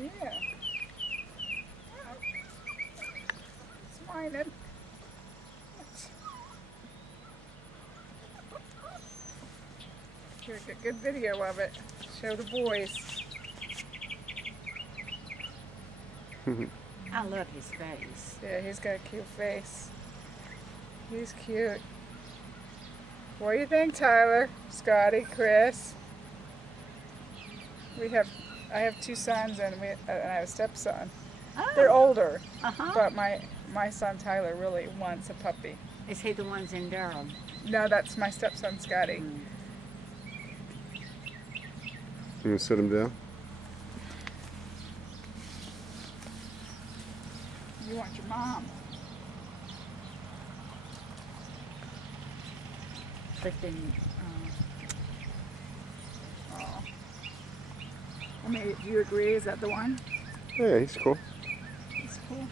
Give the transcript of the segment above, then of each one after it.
Yeah. Smiling. Here, get a good video of it. Show the boys. I love his face. Yeah, he's got a cute face. He's cute. What do you think, Tyler, Scotty, Chris? I have two sons and I have a stepson. Oh. They're older, Uh-huh. but my son Tyler really wants a puppy. Is he the ones in Durham? No, that's my stepson Scotty. Mm. You gonna sit him down? You want your mom. But then, Oh. I mean, do you agree? Is that the one? Yeah, he's cool. It's cool.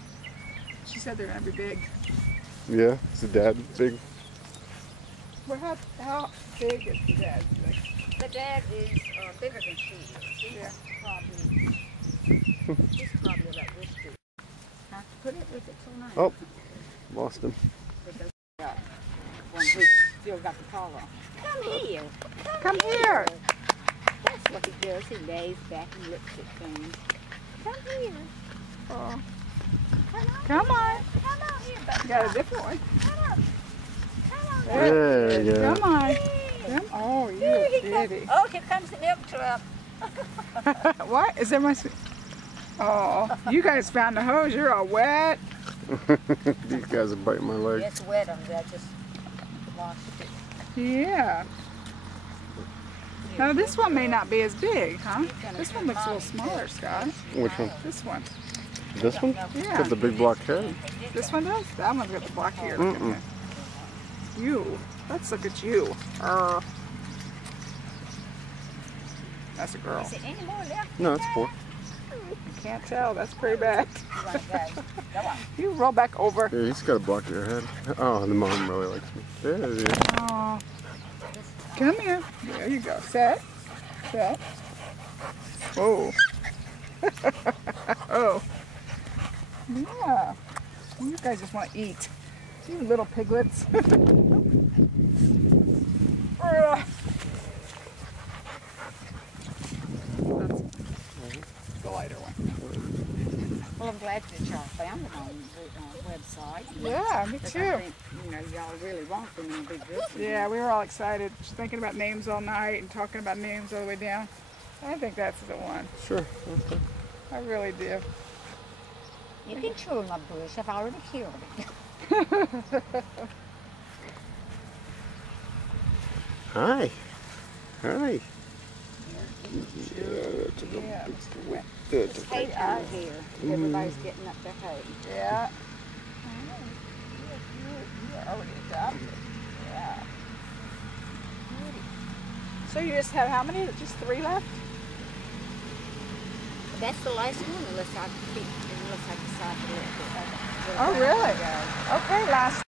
She said they're gonna be big. Yeah, is the dad big? Well, how big is the dad? Like, the dad is bigger than she is. She's Yeah. she's probably about this big. Huh? Put it with it so nice. Oh, lost him. One who still got the collar. Come here. Come here. That's what he does. He lays back and looks at things. Come here. Oh, Come on. come on. Come on here. You got a different one. Come on. Come on. There you go. Come on. Oh, you baby. Oh, here comes the milk truck. What? Is there my... Oh, you guys found the hose. You're all wet. These guys are biting my leg. It's wet on there. Just washed it. Yeah. Now this one may not be as big, huh? This one looks a little smaller, Scott. Which one? This one. This one? Yeah. Got the big block head. This one does? That one's got the black hair. Look at Mm-mm. that. You. Let's look at you. That's a girl. Is there any more left? No, it's 4. You can't tell. That's pretty bad. You want to go? Come on. You roll back over. Yeah, he's got a block of your head. Oh, the mom really likes me. There he is. Oh. Come here. There you go. Set. Set. Whoa. Oh. Yeah. You guys just want to eat. You little piglets. Ugh. That's the lighter one. Well, I'm glad that y'all found them on the website. Yeah, me Because too. I think, y'all really want them and be good for Yeah, we were all excited, just thinking about names all night and talking about names all the way down. I think that's the one. Sure. Okay. I really do. You can chew my bush. I've already killed it. Hi. Hi. Yeah. Good. It's hay time here. Everybody's getting up their hay. Yeah. You're already adopted. Yeah. So you just have how many? Just 3 left? That's the last one, unless I decide to let it Oh, go. really? Okay, last